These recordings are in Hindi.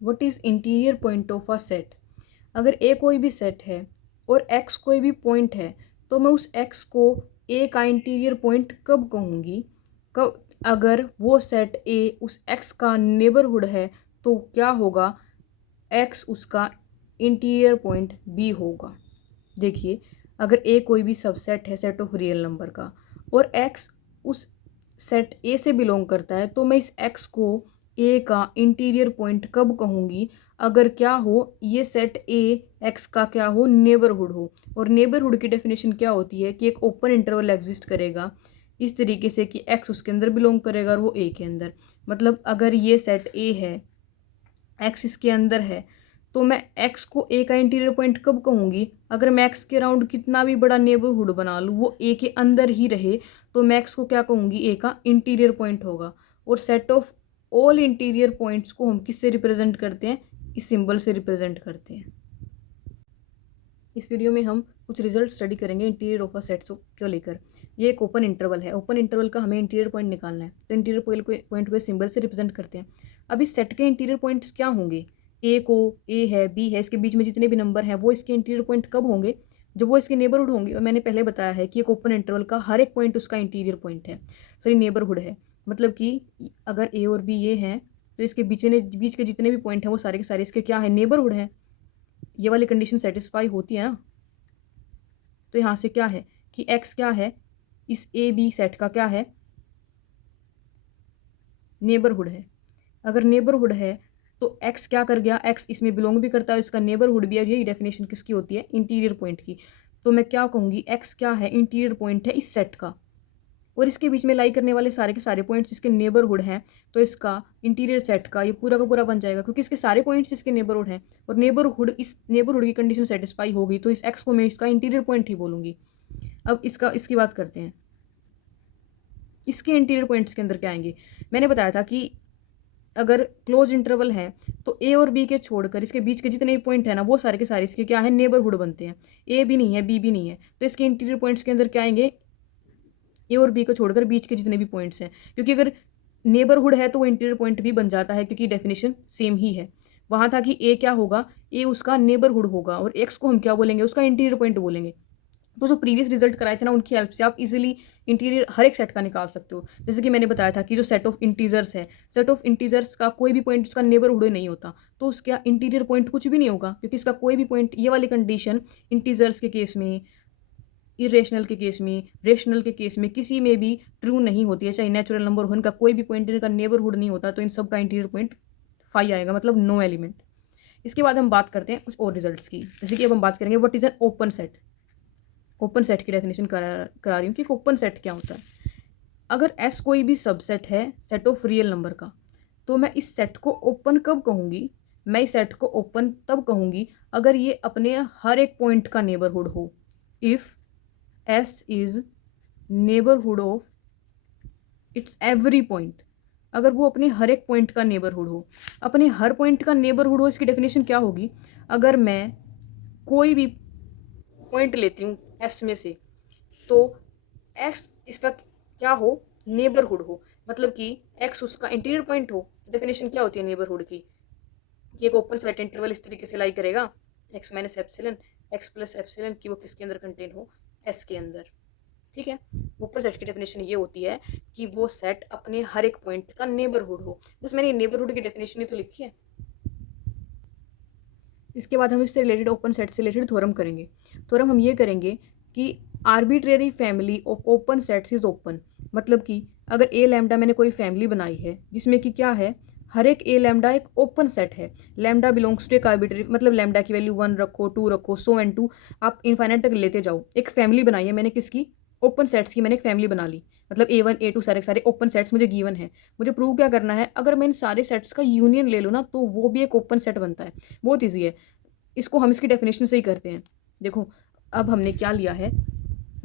What is interior point of a set. अगर ए कोई भी सेट है और एक्स कोई भी पॉइंट है तो मैं उस एक्स को ए का इंटीरियर पॉइंट कब कहूँगी, कब अगर वो सेट ए उस एक्स का नेबरहुड है तो क्या होगा, एक्स उसका इंटीरियर पॉइंट बी होगा। देखिए, अगर ए कोई भी सबसेट है सेट ऑफ रियल नंबर का और एक्स उस सेट ए से बिलोंग करता है तो मैं इस एक्स को ए का इंटीरियर पॉइंट कब कहूँगी, अगर क्या हो ये सेट ए एक्स का क्या हो, नेबरहुड हो। और नेबरहुड की डेफिनेशन क्या होती है कि एक ओपन इंटरवल एग्जिस्ट करेगा इस तरीके से कि एक्स उसके अंदर बिलोंग करेगा और वो ए के अंदर। मतलब अगर ये सेट ए है, एक्स इसके अंदर है, तो मैं एक्स को ए का इंटीरियर पॉइंट कब कहूँगी, अगर मैं एक्स के अराउंड कितना भी बड़ा नेबरहुड बना लूँ वो ए के अंदर ही रहे तो मैं एक्स को क्या कहूँगी, ए का इंटीरियर पॉइंट होगा। और set of all interior points को हम किससे रिप्रेजेंट करते हैं, इस सिंबल से रिप्रेजेंट करते हैं। इस वीडियो में हम कुछ रिजल्ट स्टडी करेंगे इंटीरियर ऑफ अ सेट्स को लेकर। ये एक ओपन इंटरवल है, ओपन इंटरवल का हमें इंटीरियर पॉइंट निकालना है तो इंटीरियर पॉइंट को सिंबल से रिप्रेजेंट करते हैं। अब इस सेट के इंटीरियर पॉइंट्स क्या होंगे, ए को ए है बी है इसके बीच में जितने भी नंबर हैं वो इसके इंटीरियर पॉइंट कब होंगे, जब वो इसके नेबरहुड होंगे। और मैंने पहले बताया है कि एक ओपन इंटरवल का हर एक पॉइंट उसका इंटीरियर पॉइंट है, सॉरी नेबरहुड है। मतलब कि अगर ए और बी ये हैं तो इसके बीच के जितने भी पॉइंट हैं वो सारे के सारे इसके क्या है, नेबरहुड है। ये वाली कंडीशन सेटिस्फाई होती है ना। तो यहाँ से क्या है कि x क्या है, इस ए बी सेट का क्या है, नेबरहुड है। अगर नेबरहुड है तो x क्या कर गया, x इसमें बिलोंग भी करता है, इसका नेबरहुड भी है। यही डेफिनेशन किसकी होती है, इंटीरियर पॉइंट की। तो मैं क्या कहूँगी, x क्या है, इंटीरियर पॉइंट है इस सेट का। और इसके बीच में लाई करने वाले सारे के सारे पॉइंट्स इसके नेबरहुड हैं तो इसका इंटीरियर सेट का ये पूरा का पूरा बन जाएगा, क्योंकि इसके सारे पॉइंट्स इसके नेबरहुड हैं। और नेबरहुड, इस नेबरहुड की कंडीशन सेटिस्फाई होगी तो इस एक्स को मैं इसका इंटीरियर पॉइंट ही बोलूँगी। अब इसकी बात करते हैं, इसके इंटीरियर पॉइंट्स के अंदर क्या आएंगे। मैंने बताया था कि अगर क्लोज इंटरवल है तो ए और बी के छोड़कर इसके बीच के जितने भी पॉइंट है ना वो सारे के सारे इसके क्या है, नेबरहुड बनते हैं। ए भी नहीं है बी भी नहीं है तो इसके इंटीरियर पॉइंट्स के अंदर क्या आएंगे, ए और बी को छोड़कर बीच के जितने भी पॉइंट्स हैं। क्योंकि अगर नेबरहुड है तो वो इंटीरियर पॉइंट भी बन जाता है, क्योंकि डेफिनेशन सेम ही है। वहाँ था कि ए क्या होगा, ए उसका नेबरहुड होगा और एक्स को हम क्या बोलेंगे, उसका इंटीरियर पॉइंट बोलेंगे। तो जो प्रीवियस रिजल्ट कराए थे ना उनकी हेल्प से आप इजीली इंटीरियर हर एक सेट का निकाल सकते हो। जैसे कि मैंने बताया था कि जो सेट ऑफ इंटीजर्स है, सेट ऑफ इंटीजर्स का कोई भी पॉइंट उसका नेबरहुड नहीं होता तो उसका इंटीरियर पॉइंट कुछ भी नहीं होगा, क्योंकि इसका कोई भी पॉइंट, ये वाली कंडीशन इंटीजर्स के केस में, इरेशनल के केस में, रेशनल के केस में किसी में भी ट्रू नहीं होती है। चाहे नेचुरल नंबर हो, इनका कोई भी पॉइंट इनका नेबरहुड नहीं होता तो इन सब का इंटीरियर पॉइंट 5 आएगा, मतलब नो एलिमेंट। इसके बाद हम बात करते हैं कुछ और रिजल्ट्स की। जैसे कि अब हम बात करेंगे what is an open set. Open set की डेफिनेशन करा रही हूँ कि ओपन सेट क्या होता है। अगर एस कोई भी सबसेट है सेट ऑफ रियल नंबर का तो मैं इस सेट को ओपन कब कहूँगी, मैं इस सेट को ओपन तब कहूँगी अगर ये अपने हर एक पॉइंट का नेबरहुड हो। If S is neighbourhood of its every point, अगर वो अपने हर एक पॉइंट का नेबरहुड हो। अपने हर पॉइंट का नेबरहुड हो, इसकी डेफिनेशन क्या होगी, अगर मैं कोई भी पॉइंट लेती हूँ एस में से तो एक्स इसका क्या हो, नेबरहुड हो। मतलब कि एक्स उसका इंटीरियर पॉइंट हो। डेफिनेशन क्या होती है नेबरहुड की, कि एक ओपन सेट इंटरवल इस तरीके से लाई करेगा, x minus epsilon x plus epsilon की वो किसके अंदर कंटेन हो, एस के अंदर। ठीक है, ओपन सेट की डेफिनेशन ये होती है कि वो सेट अपने हर एक पॉइंट का नेबरहुड हो। बस मैंने नेबरहुड की डेफिनेशन ही तो लिखी है। इसके बाद हम इससे रिलेटेड ओपन सेट से रिलेटेड थ्योरम करेंगे। थ्योरम हम ये करेंगे कि arbitrary family of open sets is open. मतलब कि अगर ए लैम्डा मैंने कोई फैमिली बनाई है जिसमें कि क्या है, हर एक ए लैम्डा एक ओपन सेट है। लैम्डा बिलोंग्स टू एक आर्बिट्रेरी, मतलब लैम्डा की वैल्यू 1 रखो, 2 रखो, सो एंड 2, आप इन्फाइनाइट तक लेते जाओ। एक फैमिली बनाई है मैंने किसकी, ओपन सेट्स की। मैंने एक फैमिली बना ली, मतलब A1 A2 सारे सारे ओपन सेट्स मुझे गिवन है। मुझे प्रूव क्या करना है, अगर मैं इन सारे सेट्स का यूनियन ले लूँ ना तो वो भी एक ओपन सेट बनता है। बहुत ईजी है, इसको हम इसकी डेफिनेशन से ही करते हैं। देखो अब हमने क्या लिया है,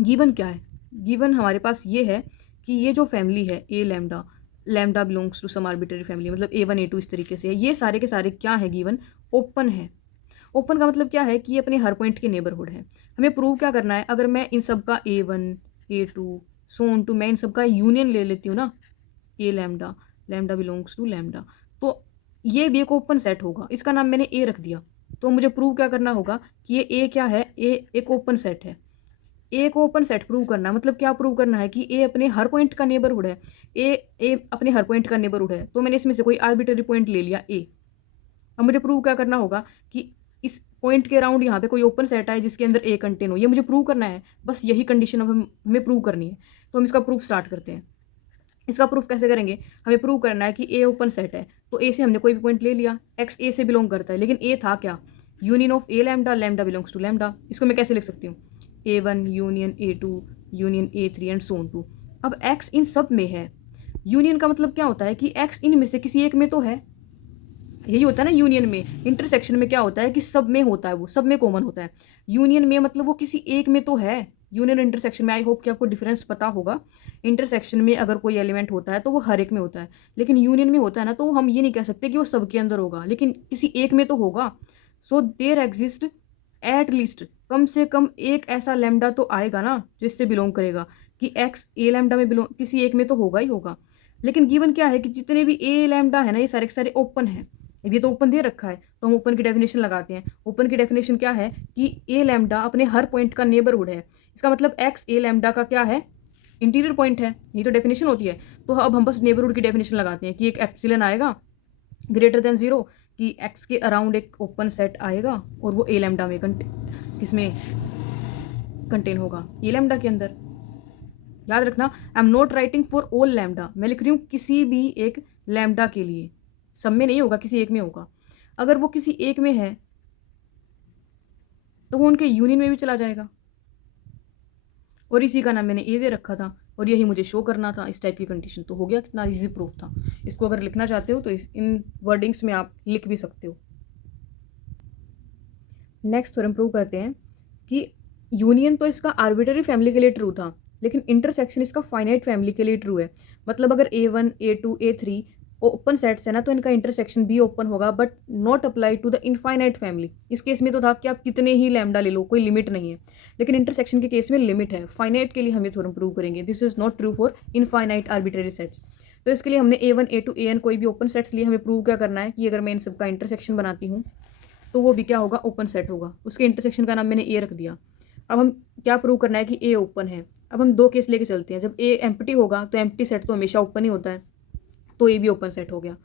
गिवन क्या है, गिवन हमारे पास ये है कि ये जो फैमिली है A lambda, lambda belongs to some arbitrary family, मतलब A1 A2 इस तरीके से है। ये सारे के सारे क्या है, गिवन ओपन है। ओपन का मतलब क्या है कि ये अपने हर पॉइंट के नेबरहुड है। हमें प्रूव क्या करना है, अगर मैं इन सब का A1 A2 so on to, मैं इन सब का यूनियन ले लेती हूँ ना, A lambda, lambda belongs to lambda, तो ये भी एक ओपन सेट होगा, इसका नाम मैंने ए रख दिया। तो मुझे प्रूव क्या करना होगा कि ये ए क्या है, ए एक ओपन सेट है। ए को ओपन सेट प्रूव करना मतलब क्या प्रूव करना है कि ए अपने हर पॉइंट का नेबरहुड है। ए अपने हर पॉइंट का नेबरहुड है, तो मैंने इसमें से कोई आर्बिट्ररी पॉइंट ले लिया ए। अब मुझे प्रूव क्या करना होगा कि इस पॉइंट के अराउंड यहाँ पे कोई ओपन सेट आए जिसके अंदर ए कंटेन हो, ये मुझे प्रूव करना है। बस यही कंडीशन अब हमें प्रूव करनी है। तो हम इसका प्रूफ स्टार्ट करते हैं। इसका प्रूफ कैसे करेंगे, हमें प्रूव करना है कि ए ओपन सेट है। तो ए से हमने कोई भी पॉइंट ले लिया, एक्स ए से बिलोंग करता है, लेकिन ए था क्या, union of A lambda, lambda belongs to lambda. इसको मैं कैसे लिख सकती हूँ, A1 union A2 union A3 and so on too. अब x इन सब में है। यूनियन का मतलब क्या होता है कि x इनमें से किसी एक में तो है, यही होता है ना यूनियन में। इंटरसेक्शन में क्या होता है कि सब में होता है, वो सब में कॉमन होता है। यूनियन में मतलब वो किसी एक में तो है। यूनियन इंटरसेक्शन में आई होप कि आपको डिफरेंस पता होगा। इंटरसेक्शन में अगर कोई एलिमेंट होता है तो वो हर एक में होता है, लेकिन यूनियन में होता है ना, तो हम ये नहीं कह सकते कि वो सबके अंदर होगा, लेकिन किसी एक में तो होगा। So there exist at least, कम से कम एक ऐसा लैम्डा तो आएगा ना जो इससे बिलोंग करेगा कि एक्स ए लैम्डा में बिलोंग, किसी एक में तो होगा ही होगा। लेकिन गिवन क्या है कि जितने भी ए लैम्डा है ना, ये सारे के सारे ओपन हैं। अब ये तो ओपन दे रखा है, तो हम ओपन की डेफिनेशन लगाते हैं। ओपन की डेफिनेशन क्या है कि ए लैम्डा अपने हर पॉइंट का नेबरहुड है। इसका मतलब एक्स ए लैम्डा का क्या है, इंटीरियर पॉइंट है। यही तो डेफिनेशन होती है। तो अब हम बस नेबरहुड की डेफिनेशन लगाते हैं कि एक एप्सिलॉन आएगा ग्रेटर देन 0, कि एक्स के अराउंड एक ओपन सेट आएगा और वो ए लैम्डा में किसमें कंटेन होगा, ए लैम्डा के अंदर। याद रखना, I am not writing for all lambda, मैं लिख रही हूँ किसी भी एक लैम्डा के लिए। सब में नहीं होगा, किसी एक में होगा। अगर वो किसी एक में है तो वो उनके यूनियन में भी चला जाएगा, और इसी का नाम मैंने ए दे रखा था, और यही मुझे शो करना था। इस टाइप की कंडीशन तो हो गया, कितना इजी प्रूफ था। इसको अगर लिखना चाहते हो तो इन वर्डिंग्स में आप लिख भी सकते हो। नेक्स्ट थ्योरम प्रूव करते हैं कि यूनियन तो इसका आर्बिट्ररी फैमिली के लिए ट्रू था, लेकिन इंटरसेक्शन इसका फाइनाइट फैमिली के लिए ट्रू है। मतलब अगर A1 A2 A3 open sets है ना, तो इनका इंटरसेक्शन भी ओपन होगा, but not apply to the infinite family. इस केस में तो था कि आप कितने ही लैम्डा ले लो, कोई लिमिट नहीं है, लेकिन इंटरसेक्शन के केस में लिमिट है। फाइनाइट के लिए हम ये थ्योरम प्रूव करेंगे, this is not true for infinite arbitrary sets. तो इसके लिए हमने A1 A2 AN कोई भी ओपन सेट्स लिए, हमें प्रूव क्या करना है कि अगर मैं इन सबका इंटरसेक्शन बनाती हूँ तो वो भी क्या होगा, ओपन सेट होगा। उसके इंटरसेक्शन का नाम मैंने ए रख दिया। अब हम क्या प्रूव करना है कि ए ओपन है। अब हम दो केस लेके चलते हैं। जब ए एम्प्टी होगा तो एम्प्टी सेट तो हमेशा ओपन ही होता है, तो ए भी ओपन सेट हो गया।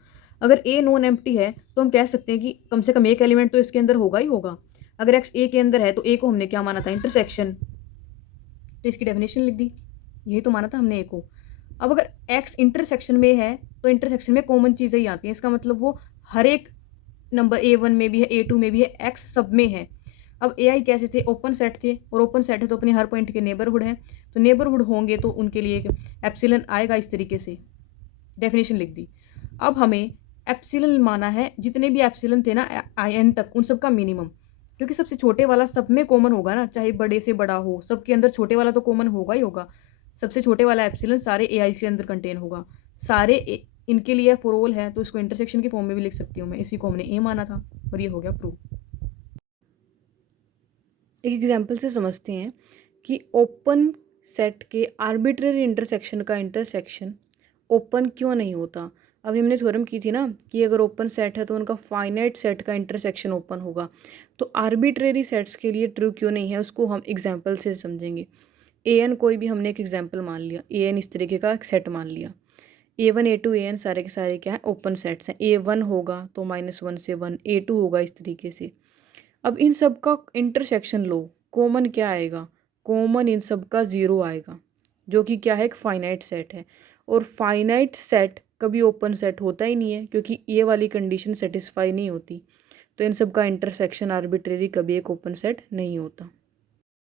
अगर ए नॉन एम्प्टी है तो हम कह सकते हैं कि कम से कम एक एलिमेंट तो इसके अंदर होगा ही होगा। अगर एक्स ए के अंदर है तो ए को हमने क्या माना था, इंटरसेक्शन, तो इसकी डेफिनेशन लिख दी, यही तो माना था हमने ए को। अब अगर एक्स इंटरसेक्शन में है तो इंटरसेक्शन में कॉमन चीज़ें ही आती हैं, इसका मतलब वो हर एक नंबर A1 में भी है, A2 में भी है, एक्स सब में है। अब ए आई कैसे थे, ओपन सेट थे, और ओपन सेट है तो अपने हर पॉइंट के नेबरहुड है, तो नेबरहुड होंगे तो उनके लिए एक एप्सिलन आएगा। इस तरीके से डेफिनेशन लिख दी। अब हमें एप्सिलन माना है, जितने भी एप्सिलन थे ना IN तक, उन सब का मिनिमम, क्योंकि सबसे छोटे वाला सब में कॉमन होगा ना, चाहे बड़े से बड़ा हो, सबके अंदर छोटे वाला तो कॉमन होगा ही होगा। सबसे छोटे वाला एप्सिलन सारे AI के अंदर कंटेन होगा, सारे इनके लिए फॉर ऑल है, तो इसको इंटरसेक्शन के फॉर्म में भी लिख सकती हूँ मैं। इसी को हमने ए माना था और ये हो गया प्रूफ। एक एग्जांपल से समझते हैं कि ओपन सेट के आर्बिट्ररी इंटरसेक्शन का इंटरसेक्शन ओपन क्यों नहीं होता। अब हमने थ्योरम की थी ना कि अगर ओपन सेट है तो उनका फाइनाइट सेट का इंटरसेक्शन ओपन होगा, तो आर्बिट्ररी सेट्स के लिए ट्रू क्यों नहीं है, उसको हम एग्जाम्पल से समझेंगे। AN कोई भी हमने एक एग्जाम्पल मान लिया, AN इस तरीके का एक सेट मान लिया। A1 A2 AN सारे के सारे क्या है, ओपन सेट्स हैं। A1 होगा तो -1 से 1, A2 होगा इस तरीके से। अब इन सब का इंटरसेक्शन लो, कॉमन क्या आएगा, कॉमन इन सब का 0 आएगा, जो कि क्या है, एक फाइनाइट सेट है। और फाइनाइट सेट कभी ओपन सेट होता ही नहीं है, क्योंकि ये वाली कंडीशन सेटिस्फाई नहीं होती, तो इन सब का इंटरसेक्शन आर्बिट्रेरी कभी एक ओपन सेट नहीं होता।